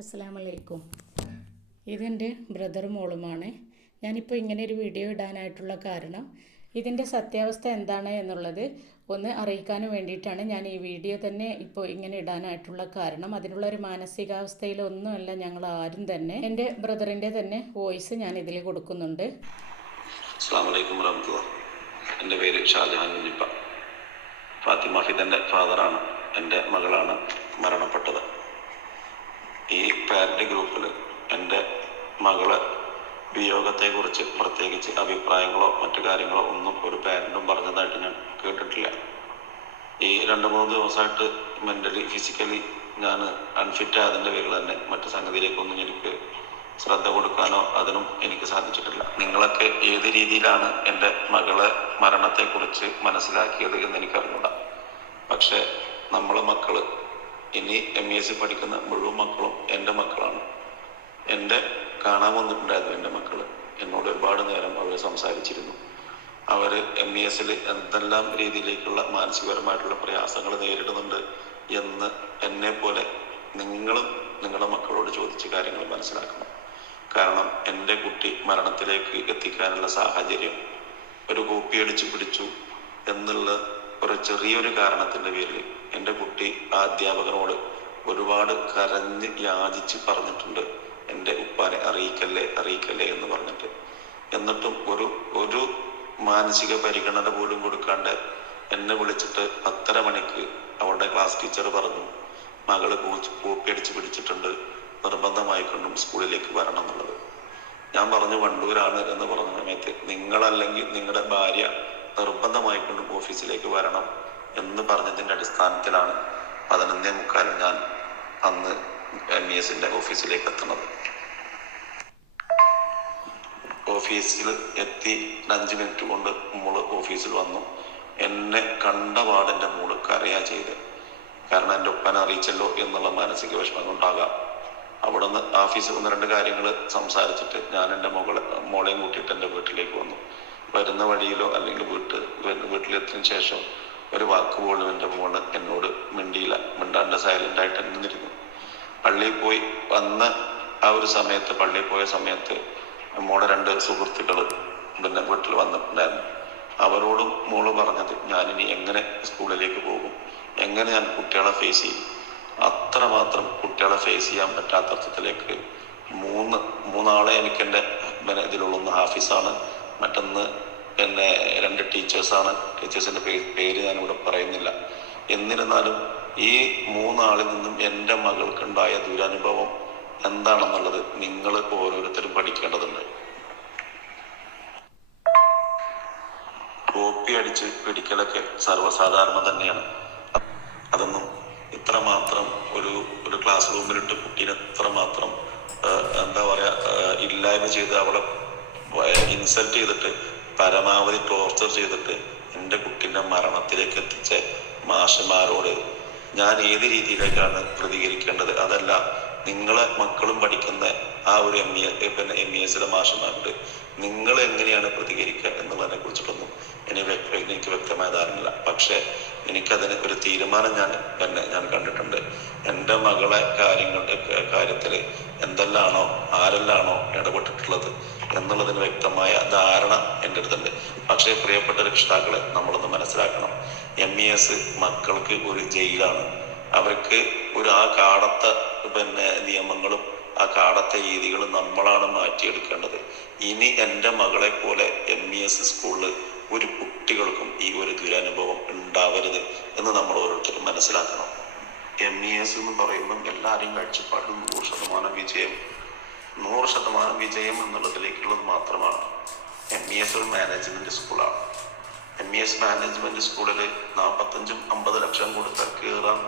അസ്സാം വലൈക്കും ഇതെന്റെ ബ്രദർ മോളുമാണ്. ഞാനിപ്പോൾ ഇങ്ങനെ ഒരു വീഡിയോ ഇടാനായിട്ടുള്ള കാരണം ഇതിന്റെ സത്യാവസ്ഥ എന്താണ് എന്നുള്ളത് ഒന്ന് അറിയിക്കാൻ വേണ്ടിയിട്ടാണ് ഞാൻ ഈ വീഡിയോ തന്നെ ഇപ്പോൾ ഇങ്ങനെ ഇടാനായിട്ടുള്ള കാരണം. അതിനുള്ള ഒരു മാനസികാവസ്ഥയിലൊന്നുമല്ല ഞങ്ങൾ ആരും തന്നെ. എന്റെ ബ്രദറിന്റെ തന്നെ വോയിസ് ഞാൻ ഇതിൽ കൊടുക്കുന്നുണ്ട്. എന്റെ പേര് ഷാജഹാൻ കുഞ്ഞിപ്പ ഫാത്തിമ ഫിദന്റെ ഫാദറാണ്. എന്റെ മകളാണ് മരണപ്പെട്ടത്. ഈ പാരന്റ് ഗ്രൂപ്പിൽ എന്റെ മകളെ വിയോഗത്തെക്കുറിച്ച് പ്രത്യേകിച്ച് അഭിപ്രായങ്ങളോ മറ്റു കാര്യങ്ങളോ ഒന്നും ഒരു പാരന്റും പറഞ്ഞതായിട്ട് ഞാൻ കേട്ടിട്ടില്ല. ഈ രണ്ട് മൂന്ന് ദിവസമായിട്ട് മെന്റലി ഫിസിക്കലി ഞാൻ അൺഫിറ്റ് ആയതിന്റെ പേരിൽ തന്നെ മറ്റു സംഗതിയിലേക്കൊന്നും എനിക്ക് ശ്രദ്ധ കൊടുക്കാനോ അതിനും എനിക്ക് സാധിച്ചിട്ടില്ല. നിങ്ങളൊക്കെ ഏത് രീതിയിലാണ് എന്റെ മകളെ മരണത്തെക്കുറിച്ച് മനസ്സിലാക്കിയത് എന്ന് എനിക്കറിഞ്ഞൂടാ. പക്ഷേ നമ്മളെ മക്കൾ ഇനി എം എസ് പഠിക്കുന്ന മുഴുവൻ മക്കളും എന്റെ മക്കളാണ്. എന്റെ കാണാൻ വന്നിട്ടുണ്ടായിരുന്നു എന്റെ മക്കൾ. എന്നോട് ഒരുപാട് നേരം അവർ സംസാരിച്ചിരുന്നു. അവർ എം ഇ എസിൽ എന്തെല്ലാം രീതിയിലേക്കുള്ള മാനസികപരമായിട്ടുള്ള പ്രയാസങ്ങൾ നേരിടുന്നുണ്ട് എന്ന് എന്നെ പോലെ നിങ്ങളും നിങ്ങളുടെ മക്കളോട് ചോദിച്ച കാര്യങ്ങൾ മനസ്സിലാക്കണം. കാരണം എന്റെ കുട്ടി മരണത്തിലേക്ക് എത്തിക്കാനുള്ള സാഹചര്യം ഒരു കോപ്പി അടിച്ചു പിടിച്ചു എന്നുള്ള ഒരു ചെറിയൊരു കാരണത്തിന്റെ പേരിൽ എന്റെ കുട്ടി ആ അധ്യാപകനോട് ഒരുപാട് കരഞ്ഞ് യാചിച്ച് പറഞ്ഞിട്ടുണ്ട്. എന്റെ ഉപ്പാനെ അറിയിക്കല്ലേ അറിയിക്കല്ലേ എന്ന് പറഞ്ഞിട്ട്. എന്നിട്ടും ഒരു ഒരു മാനസിക പരിഗണന പോലും കൊടുക്കാണ്ട് എന്നെ വിളിച്ചിട്ട് പത്തര മണിക്ക് അവളുടെ ക്ലാസ് ടീച്ചർ പറഞ്ഞു മകൾ കോപ്പി അടിച്ച് പിടിച്ചിട്ടുണ്ട്. നിർബന്ധമായിക്കൊണ്ടും സ്കൂളിലേക്ക് വരണം എന്നുള്ളത്. ഞാൻ പറഞ്ഞു വണ്ടൂരാണ് എന്ന് പറഞ്ഞ സമയത്ത് നിങ്ങളല്ലെങ്കിൽ നിങ്ങളുടെ ഭാര്യ നിർബന്ധമായിക്കൊണ്ടും ഓഫീസിലേക്ക് വരണം എന്ന് പറഞ്ഞതിന്റെ അടിസ്ഥാനത്തിലാണ് പതിനൊന്നേ മുക്കാൽ ഞാൻ അന്ന് എം ഇ എസിന്റെ ഓഫീസിലേക്ക് എത്തുന്നത്. ഓഫീസിൽ എത്തി അഞ്ച് മിനിറ്റ് കൊണ്ട് മോൾ ഓഫീസിൽ വന്നു. എന്നെ കണ്ട പാടെന്റെ മോൾ കരയാ ചെയ്ത്. കാരണം എന്റെ ഒപ്പനെ അറിയിച്ചല്ലോ എന്നുള്ള മാനസിക വിഷമം കൊണ്ടാകാം. അവിടെ നിന്ന് ഓഫീസിൽ ഒന്ന് രണ്ട് കാര്യങ്ങൾ സംസാരിച്ചിട്ട് ഞാൻ എന്റെ മകളെ മോളെയും കൂട്ടിയിട്ട് എന്റെ വീട്ടിലേക്ക് വന്നു. വരുന്ന വഴിയിലോ അല്ലെങ്കിൽ വീട്ട് വീട്ടിലെത്തിയതിനു ശേഷം ഒരു വാക്ക് പോലും എന്റെ മോൾ എന്നോട് മിണ്ടിയില്ല. മിണ്ടാണ്ട് സൈലന്റ് ആയിട്ട് നിന്നിരുന്നു. പള്ളിയിൽ പോയി വന്ന ആ ഒരു സമയത്ത് പള്ളിയിൽ പോയ സമയത്ത് മോളെ രണ്ട് സുഹൃത്തുക്കൾ പിന്നെ വീട്ടിൽ വന്നിട്ടുണ്ടായിരുന്നു. അവരോടും മോൾ പറഞ്ഞത് ഞാനിനി എങ്ങനെ സ്കൂളിലേക്ക് പോകും? എങ്ങനെ ഞാൻ കുട്ടികളെ ഫേസ് ചെയ്യും? അത്രമാത്രം കുട്ടികളെ ഫേസ് ചെയ്യാൻ പറ്റാത്ത അർത്ഥത്തിലേക്ക് മൂന്ന് മൂന്നാളെ എനിക്ക് എന്റെ ഇതിലുള്ള ഹാഫീസാണ്. മറ്റൊന്ന് പിന്നെ രണ്ട് ടീച്ചേഴ്സാണ്. ടീച്ചേഴ്സിന്റെ പേര് ഞാനിവിടെ പറയുന്നില്ല. എന്നിരുന്നാലും ഈ മൂന്നാളിൽ നിന്നും എന്റെ മകൾക്കുണ്ടായ ദുരനുഭവം എന്താണെന്നുള്ളത് നിങ്ങൾ ഓരോരുത്തരും പഠിക്കേണ്ടതുണ്ട്. കോപ്പി അടിച്ച് പിടിക്കലൊക്കെ സർവസാധാരണ തന്നെയാണ്. അതൊന്നും ഇത്രമാത്രം ഒരു ഒരു ക്ലാസ് റൂമിലിട്ട് കുട്ടീനെ ഇത്രമാത്രം മാത്രം എന്താ പറയാ ഇല്ലായ്മ ചെയ്ത് അവളെ ഇൻസൾട്ട് ചെയ്തിട്ട് പരമാവധി ടോർച്ചർ ചെയ്തിട്ട് എന്റെ കുട്ടീന്റെ മരണത്തിലേക്ക് എത്തിച്ച മാഷന്മാരോട് ഞാൻ ഏത് രീതിയിലേക്കാണ് പ്രതികരിക്കേണ്ടത്? അതല്ല നിങ്ങളെ മക്കളും പഠിക്കുന്ന ആ ഒരു എം ഇ പിന്നെ എം ഇ എസിലെ മാഷന്മാരുണ്ട്. നിങ്ങൾ എങ്ങനെയാണ് പ്രതികരിക്കുക എന്നുള്ളതിനെ കുറിച്ചിട്ടൊന്നും എനിക്ക് എനിക്ക് വ്യക്തമായ ധാരണയില്ല. പക്ഷേ എനിക്കതിന് ഒരു തീരുമാനം ഞാൻ തന്നെ ഞാൻ കണ്ടിട്ടുണ്ട്. എന്റെ മകളെ കാര്യങ്ങളുടെ കാര്യത്തിൽ എന്തെല്ലാണോ ആരെല്ലാണോ ഇടപെട്ടിട്ടുള്ളത് എന്നുള്ളതിന് വ്യക്തമായ ധാരണ എന്റെ അടുത്തുണ്ട്. പക്ഷേ പ്രിയപ്പെട്ട രക്ഷിതാക്കളെ നമ്മളൊന്ന് മനസ്സിലാക്കണം. എം ഇ എസ് മക്കൾക്ക് ഒരു ജയിലാണ്. അവർക്ക് ഒരു ആ കാടത്ത പിന്നെ നിയമങ്ങളും ആ കാടത്തെ രീതികളും നമ്മളാണ് മാറ്റിയെടുക്കേണ്ടത്. ഇനി എന്റെ മകളെ പോലെ എം ഇ എസ് സ്കൂളിൽ ഒരു കുട്ടികൾക്കും ഈ ഒരു ദുരനുഭവം ഉണ്ടാവരുത് എന്ന് നമ്മൾ ഓരോരുത്തരും മനസ്സിലാക്കണം. എം ഇ എസ് എന്ന് പറയുമ്പം എല്ലാവരെയും കാഴ്ചപ്പാടും നൂറ് ശതമാനം വിജയം നൂറ് ശതമാനം വിജയം എന്നുള്ളതിലേക്കുള്ളത് മാത്രമാണ്. എം ഇ എസ് ഒരു മാനേജ്മെന്റ് സ്കൂളാണ് എം ഇ എസ് മാനേജ്മെന്റ് സ്കൂളിൽ നാൽപ്പത്തഞ്ചും അമ്പത് ലക്ഷം കൊടുത്താൽ കയറാൻ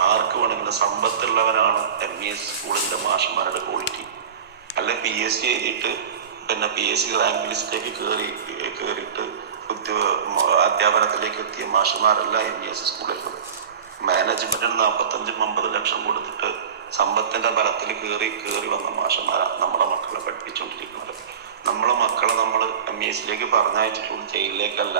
ആർക്ക് വേണമെങ്കിലും സമ്പത്തുള്ളവനാണ് എം ഇ എസ് സ്കൂളിന്റെ മാഷന്മാരുടെ ക്വാളിറ്റി അല്ല പി എസ് സി എഴുതിയിട്ട് പിന്നെ പി എസ് സി റാങ്ക് ലിസ്റ്റിലേക്ക് കയറി കയറിയിട്ട് അധ്യാപനത്തിലേക്ക് എത്തിയ മാഷന്മാരല്ല എം ഇ എസ് സ്കൂളിലുള്ളത് മാനേജ്മെന്റിന് നാൽപ്പത്തഞ്ചും അമ്പത് ലക്ഷം കൊടുത്തിട്ട് സമ്പത്തിന്റെ ബലത്തിൽ കയറി കയറി വന്ന മാഷന്മാരാണ് നമ്മുടെ മക്കളെ പഠിപ്പിച്ചുകൊണ്ടിരിക്കുന്നത്. നമ്മളെ മക്കളെ നമ്മൾ എം ഇ എസിലേക്ക് പറഞ്ഞയച്ചിട്ടുള്ള ജയിലിലേക്കല്ല.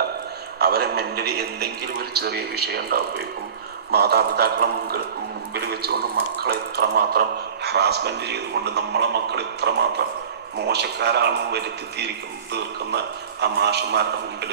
അവരെ മെന്റലി എന്തെങ്കിലും ഒരു ചെറിയ വിഷയം ഉണ്ടാവുമ്പോഴേക്കും മാതാപിതാക്കളെ മുമ്പിൽ മുമ്പിൽ വെച്ചുകൊണ്ട് മക്കളെ ഇത്രമാത്രം ഹറാസ്മെന്റ് ചെയ്തുകൊണ്ട് നമ്മളെ മക്കൾ ഇത്രമാത്രം മോശക്കാരാണെന്ന് വരുത്തി തീർക്കുന്ന ആ മാഷന്മാരുടെ മുമ്പിൽ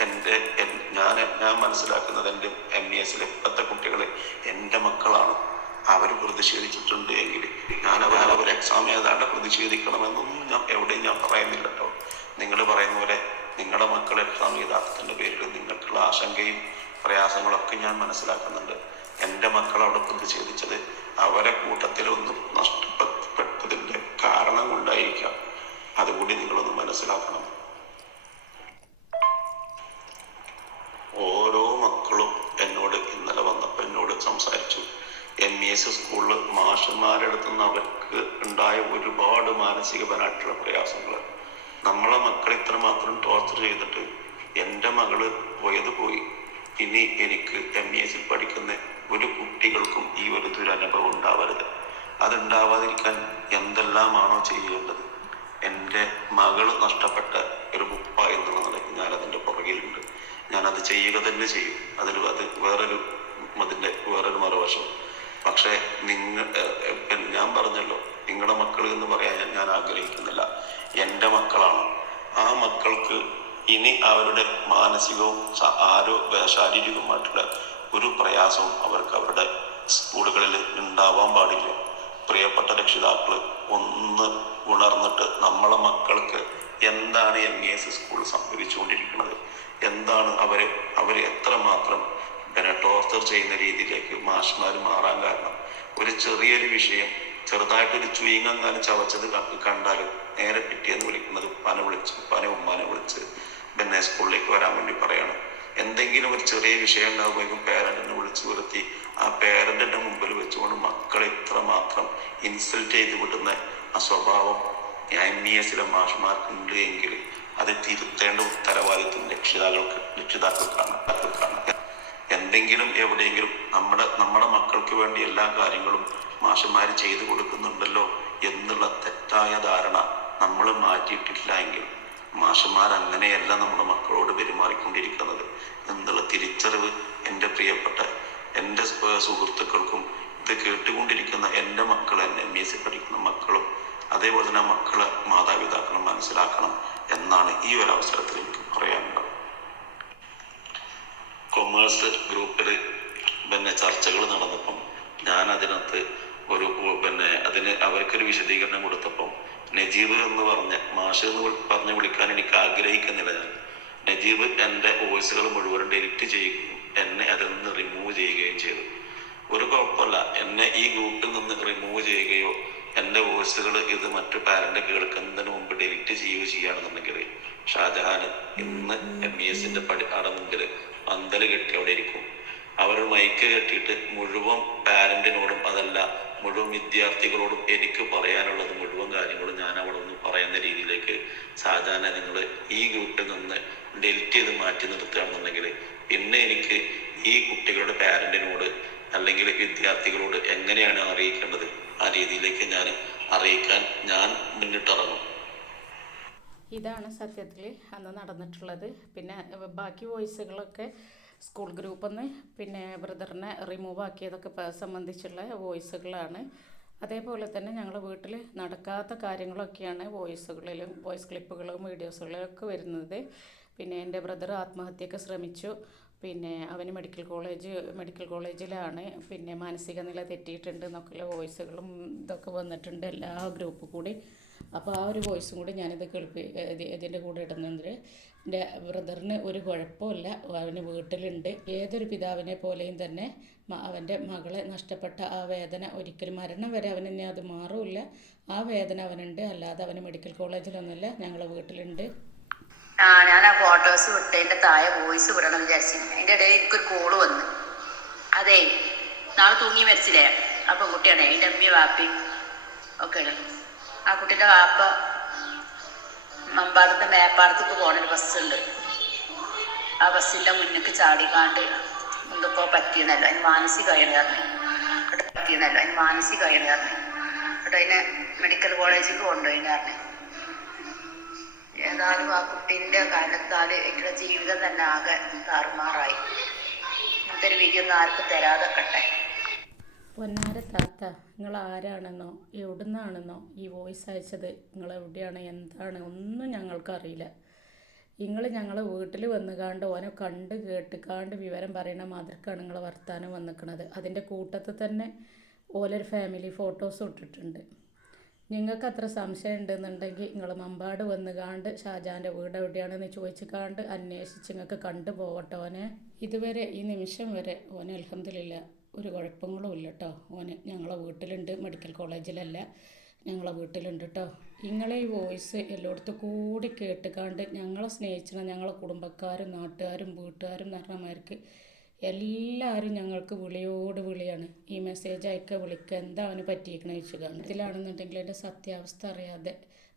എന്റെ എൻ- ഞാൻ ഞാൻ മനസ്സിലാക്കുന്നത് എന്റെ എം ഇ എസിലെ ഇപ്പോഴത്തെ കുട്ടികൾ എന്റെ മക്കളാണ്. അവർ പ്രതിഷേധിച്ചിട്ടുണ്ട് എങ്കിൽ ഞാൻ അവർ അവർ എക്സാം ഏതാണ്ട് പ്രതിഷേധിക്കണമെന്നൊന്നും ഞാൻ എവിടെയും ഞാൻ പറയുന്നില്ല കേട്ടോ നിങ്ങൾ പറയുന്ന പോലെ നിങ്ങളുടെ മക്കൾ എക്സാം യഥാർത്ഥത്തിന്റെ പേരിൽ നിങ്ങൾക്കുള്ള ആശങ്കയും പ്രയാസങ്ങളൊക്കെ ഞാൻ മനസ്സിലാക്കുന്നുണ്ട്. എന്റെ മക്കൾ അവിടെ പ്രതിഷേധിച്ചത് അവരെ കൂട്ടത്തിൽ ഒന്നും നഷ്ടപ്പെട്ടതിന്റെ കാരണം കൊണ്ടായിരിക്കാം. അതുകൂടി നിങ്ങളൊന്ന് മനസ്സിലാക്കണം. ഓരോ മക്കളും എന്നോട് ഇന്നലെ വന്നപ്പോൾ എന്നോട് സംസാരിച്ചു എസ് സ്കൂളിൽ മാഷന്മാരുടെ അടുത്ത് നിന്ന് അവർക്ക് ഉണ്ടായ ഒരുപാട് മാനസികപരമായിട്ടുള്ള പ്രയാസങ്ങൾ നമ്മളെ മക്കളെ ഇത്രമാത്രം ടോർച്ചർ ചെയ്തിട്ട് എന്റെ മകൾ പോയത് പോയി. ഇനി എനിക്ക് എം ഇ എസിൽ പഠിക്കുന്ന ഒരു കുട്ടികൾക്കും ഈ ഒരു ദുരനുഭവം ഉണ്ടാവരുത്. അതുണ്ടാവാതിരിക്കാൻ എന്തെല്ലാമാണോ ചെയ്യേണ്ടത്? എന്റെ മകൾ നഷ്ടപ്പെട്ട ഒരു ഉപ്പ എന്നുള്ള നിലയ്ക്ക് ഞാൻ അതിന്റെ പുറകിലുണ്ട്. ഞാൻ അത് ചെയ്യുക തന്നെ ചെയ്യും. അതിൽ അത് വേറൊരു അതിന്റെ വേറൊരു മറുവശം. പക്ഷേ നിങ്ങൾ ഞാൻ പറഞ്ഞല്ലോ നിങ്ങളുടെ മക്കൾ എന്ന് പറയാൻ ഞാൻ- ആഗ്രഹിക്കുന്നില്ല. എന്റെ മക്കളാണ്. ആ മക്കൾക്ക് ഇനി അവരുടെ മാനസികവും ആരോ ശാരീരികവുമായിട്ടുള്ള ഒരു പ്രയാസവും അവർക്ക് അവരുടെ സ്കൂളുകളിൽ ഉണ്ടാവാൻ പാടില്ല. പ്രിയപ്പെട്ട രക്ഷിതാക്കൾ ഒന്ന് ഉണർന്നിട്ട് നമ്മളെ മക്കൾക്ക് എന്താണ് എം ഇ എസ് സ്കൂൾ സംഭവിച്ചുകൊണ്ടിരിക്കുന്നത്? എന്താണ് അവരെ അവരെ എത്രമാത്രം പിന്നെ ടോർച്ചർ ചെയ്യുന്ന രീതിയിലേക്ക് മാഷ്മാർ മാറാൻ കാരണം ഒരു ചെറിയൊരു വിഷയം ചെറുതായിട്ടൊരു ചുയിങ്ങാനും ചവച്ചത് കണ്ടാൽ നേരെ പിറ്റേന്ന് വിളിക്കുന്നത് ഉപ്പാനെ വിളിച്ച് ഉപ്പാനെ ഉമ്മാനെ വിളിച്ച് പിന്നെ സ്കൂളിലേക്ക് വരാൻ വേണ്ടി പറയണം. എന്തെങ്കിലും ഒരു ചെറിയ വിഷയം ഉണ്ടാകുമ്പോഴേക്കും പേരന്റിനെ വിളിച്ചു വരുത്തി ആ പേരന്റിന്റെ മുമ്പിൽ വെച്ചുകൊണ്ട് മക്കളെ ഇത്ര മാത്രം ഇൻസൾട്ട് ചെയ്ത് വിടുന്ന ആ സ്വഭാവം എം ഇ എസിലെ മാഷ്മാർക്കുണ്ട് എങ്കിൽ അത് തിരുത്തേണ്ട ഉത്തരവാദിത്വം രക്ഷിതാക്കൾക്ക് രക്ഷിതാക്കൾക്കാണ്. എന്തെങ്കിലും എവിടെയെങ്കിലും നമ്മുടെ നമ്മുടെ മക്കൾക്ക് വേണ്ടി എല്ലാ കാര്യങ്ങളും മാഷന്മാർ ചെയ്തു കൊടുക്കുന്നുണ്ടല്ലോ എന്നുള്ള തെറ്റായ ധാരണ നമ്മൾ മാറ്റിയിട്ടില്ല എങ്കിൽ മാഷന്മാർ അങ്ങനെയല്ല നമ്മുടെ മക്കളോട് പെരുമാറിക്കൊണ്ടിരിക്കുന്നത്. എന്നുള്ള തിരിച്ചറിവ് എന്റെ പ്രിയപ്പെട്ട എന്റെ സുഹൃത്തുക്കൾക്കും ഇത് കേട്ടുകൊണ്ടിരിക്കുന്ന എന്റെ മക്കൾ എന്നെ എം. S C. പഠിക്കുന്ന മക്കളും അതേപോലെ തന്നെ മക്കളെ മാതാപിതാക്കളും മനസ്സിലാക്കണം എന്നാണ് ഈ ഒരു അവസരത്തിൽ എനിക്ക് പറയാനുള്ളത്. കൊമേഴ്സ് ഗ്രൂപ്പിൽ പിന്നെ ചർച്ചകൾ നടന്നപ്പം ഞാൻ അതിനകത്ത് ഒരു പിന്നെ അതിന് അവർക്കൊരു വിശദീകരണം കൊടുത്തപ്പം നജീബ് എന്ന് പറഞ്ഞ മാഷ് എന്ന് പറഞ്ഞ് വിളിക്കാൻ എനിക്ക് ആഗ്രഹിക്കുന്നില്ല ഞാൻ. നജീബ് എന്റെ വോയിസുകൾ മുഴുവൻ ഡിലീറ്റ് ചെയ്യുകയും എന്നെ അതിൽ നിന്ന് റിമൂവ് ചെയ്യുകയും ചെയ്തു. ഒരു കുഴപ്പമില്ല. എന്നെ ഈ ഗ്രൂപ്പിൽ നിന്ന് റിമൂവ് ചെയ്യുകയോ എന്റെ വോയിസുകൾ ഇത് മറ്റു പാരന്റ് കേൾക്കുന്നതിന് മുമ്പ് ഡിലീറ്റ് ചെയ്യുകയോ ചെയ്യുകയാണെന്നുണ്ടെങ്കിൽ ഷാജഹാൻ ഇന്ന് എം ബി എസിന്റെ പടി അവിടെ പന്തൽ കെട്ടി അവിടെ ഇരിക്കും. അവർ മൈക്ക് കെട്ടിയിട്ട് മുഴുവൻ പാരന്റിനോടും അതല്ല മുഴുവൻ വിദ്യാർത്ഥികളോടും എനിക്ക് പറയാനുള്ളത് മുഴുവൻ കാര്യങ്ങളും ഞാൻ അവിടെ ഒന്ന് പറയുന്ന രീതിയിലേക്ക് സാധാരണ നിങ്ങൾ ഈ ഗ്രൂപ്പിൽ നിന്ന് ഡെലിറ്റ് ചെയ്ത് മാറ്റി നിർത്തുകയാണെന്നുണ്ടെങ്കിൽ പിന്നെ എനിക്ക് ഈ കുട്ടികളുടെ പാരന്റിനോട് അല്ലെങ്കിൽ വിദ്യാർത്ഥികളോട് എങ്ങനെയാണ് അറിയിക്കേണ്ടത്? ആ രീതിയിലേക്ക് ഞാൻ അറിയിക്കാൻ ഞാൻ മുന്നിട്ടിറങ്ങും. ഇതാണ് സത്യത്തിൽ അന്ന് നടന്നിട്ടുള്ളത്. പിന്നെ ബാക്കി വോയിസുകളൊക്കെ സ്കൂൾ ഗ്രൂപ്പിൽ നിന്ന് പിന്നെ ബ്രദറിനെ റിമൂവ് ആക്കിയതൊക്കെ സംബന്ധിച്ചുള്ള വോയിസുകളാണ്. അതേപോലെ തന്നെ ഞങ്ങൾ വീട്ടിൽ നടക്കാത്ത കാര്യങ്ങളൊക്കെയാണ് വോയിസുകളിലും വോയിസ് ക്ലിപ്പുകളും വീഡിയോസുകളിലും ഒക്കെ വരുന്നത്. പിന്നെ എന്റെ ബ്രദർ ആത്മഹത്യക്ക് ശ്രമിച്ചു. പിന്നെ അവന് മെഡിക്കൽ കോളേജ് മെഡിക്കൽ കോളേജിലാണ്. പിന്നെ മാനസിക നില തെറ്റിയിട്ടുണ്ട് എന്നൊക്കെയുള്ള വോയിസുകളും ഇതൊക്കെ വന്നിട്ടുണ്ട് എല്ലാ ഗ്രൂപ്പ് കൂടി. അപ്പോൾ ആ ഒരു വോയിസും കൂടി ഞാനിത് കേൾപ്പി ഇത് ഇതിന്റെ കൂടെ ഇടുന്നുണ്ട്. എന്റെ ബ്രദറിന് ഒരു കുഴപ്പമില്ല. അവന് വീട്ടിലുണ്ട്. ഏതൊരു പിതാവിനെ പോലെയും തന്നെ അവന്റെ മകളെ നഷ്ടപ്പെട്ട ആ വേദന ഒരിക്കലും മരണം വരെ അവൻ ഇനി അത് മാറില്ല. ആ വേദന അവനുണ്ട്. അല്ലാതെ അവന് മെഡിക്കൽ കോളേജിലൊന്നുമില്ല. ഞങ്ങളെ വീട്ടിലുണ്ട്. ആ ഞാൻ ആ ഫോട്ടോസ് വിട്ട് എന്റെ താഴെ വോയിസ് വിടണം വിചാരിച്ചിരുന്നു. അതിന്റെ ഇടയിൽ എനിക്കൊരു കോൾ വന്നു. അതെ നാളെ തൂങ്ങി മരിച്ചില്ലേ? ആ പെൺകുട്ടിയാണ് എന്റെ അമ്മി വാപ്പി ഒക്കെ ആ കുട്ടിയുടെ വാപ്പ മമ്പാടത്ത് മേപ്പാടത്തേക്ക് പോണൊരു ബസ്സുണ്ട്. ആ ബസ്സിന്റെ മുന്നിക്ക് ചാടിക്കാണ്ട് എന്തൊക്കെ പറ്റിയെന്നല്ലോ അതിന് മാനസിക അവിടെ പറ്റിയെന്നല്ലോ അതിന് മാനസിക പറഞ്ഞു അവിടെ അതിനെ മെഡിക്കൽ കോളേജിലേക്ക് കൊണ്ടുപോയി പറഞ്ഞു. ഏതായാലും ആ കുട്ടീന്റെ കാരണത്താൽ എന്റെ ജീവിതം തന്നെ ആകെ താറുമാറായി. ഇങ്ങനത്തെ ഒരു വിധിയൊന്നും ആർക്കും തരാതെക്കട്ടെ പൊന്നാര താത്ത നിങ്ങൾ ആരാണെന്നോ എവിടുന്നാണെന്നോ ഈ വോയിസ് അയച്ചത് നിങ്ങൾ എവിടെയാണ് എന്താണ് ഒന്നും ഞങ്ങൾക്കറിയില്ല. നിങ്ങൾ ഞങ്ങളെ വീട്ടിൽ വന്ന് കാണ്ട് ഓനെ കണ്ട് കേട്ട് കാണ്ട് വിവരം പറയണ മാതിരിക്കാണ് നിങ്ങൾ വർത്താനം വന്നിക്കണത്. അതിന്റെ കൂട്ടത്തിൽ തന്നെ ഓലൊരു ഫാമിലി ഫോട്ടോസ് ഇട്ടിട്ടുണ്ട്. നിങ്ങൾക്ക് അത്ര സംശയം ഉണ്ടെന്നുണ്ടെങ്കിൽ നിങ്ങൾ മമ്പാട് വന്ന് കാണ്ട് ഷാജാന്റെ വീട് എവിടെയാണെന്ന് ചോദിച്ച് കാണ്ട് അന്വേഷിച്ച് നിങ്ങൾക്ക് കണ്ടു പോകട്ടെ ഓനെ. ഇതുവരെ ഈ നിമിഷം വരെ ഓനെ അലഹമില്ല ഒരു കുഴപ്പങ്ങളും ഇല്ല കേട്ടോ ഓന് ഞങ്ങളെ വീട്ടിലുണ്ട്. മെഡിക്കൽ കോളേജിലല്ല ഞങ്ങളെ വീട്ടിലുണ്ട് കേട്ടോ നിങ്ങളെ ഈ വോയിസ് എല്ലായിടത്തും കൂടി കേട്ടുകാണ്ട് ഞങ്ങളെ സ്നേഹിച്ചണ ഞങ്ങളെ കുടുംബക്കാരും നാട്ടുകാരും വീട്ടുകാരും നടന്നമാർക്ക് എല്ലാവരും ഞങ്ങൾക്ക് വിളിയോട് വിളിയാണ്. ഈ മെസ്സേജ് അയക്കുക വിളിക്കുക എന്താ അവന് പറ്റിയിരിക്കണ വെച്ചുകാണ് ഇതിലാണെന്നുണ്ടെങ്കിൽ എന്റെ സത്യാവസ്ഥ അറിയാതെ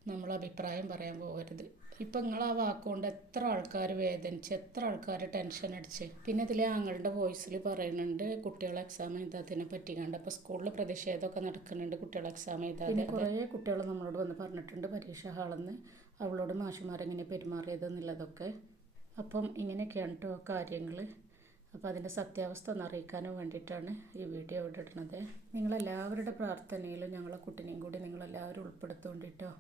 നമ്മൾ അഭിപ്രായം പറയാൻ പോകരുത്. ഇപ്പം നിങ്ങൾ ആ വാക്കുകൊണ്ട് എത്ര ആൾക്കാർ വേദനിച്ച് എത്ര ആൾക്കാർ ടെൻഷൻ അടിച്ച്? പിന്നെ ഇതിൽ ആങ്ങളുടെ വോയിസിൽ പറയുന്നുണ്ട് കുട്ടികളെ എക്സാം എഴുതാത്തതിനെ പറ്റിക്കാണ്ട് അപ്പോൾ സ്കൂളിൽ പ്രതിഷേധമൊക്കെ നടക്കുന്നുണ്ട് കുട്ടികളെ എക്സാം എഴുതാതെ. കുറേ കുട്ടികൾ നമ്മളോട് വന്ന് പറഞ്ഞിട്ടുണ്ട് പരീക്ഷ ഹാളെന്ന്. അവളോട് മാഷുമാരെങ്ങനെ പെരുമാറിയത് എന്നുള്ളതൊക്കെ അപ്പം ഇങ്ങനെയൊക്കെയാണ് കേട്ടോ കാര്യങ്ങൾ അപ്പോൾ അതിന്റെ സത്യാവസ്ഥ ഒന്ന് അറിയിക്കാനും വേണ്ടിയിട്ടാണ് ഈ വീഡിയോ ഇവിടെ ഇടുന്നത്. നിങ്ങളെല്ലാവരുടെ പ്രാർത്ഥനയിലും ഞങ്ങളെ കുട്ടിനെയും കൂടി നിങ്ങളെല്ലാവരും ഉൾപ്പെടുത്തുകൊണ്ടിട്ടോ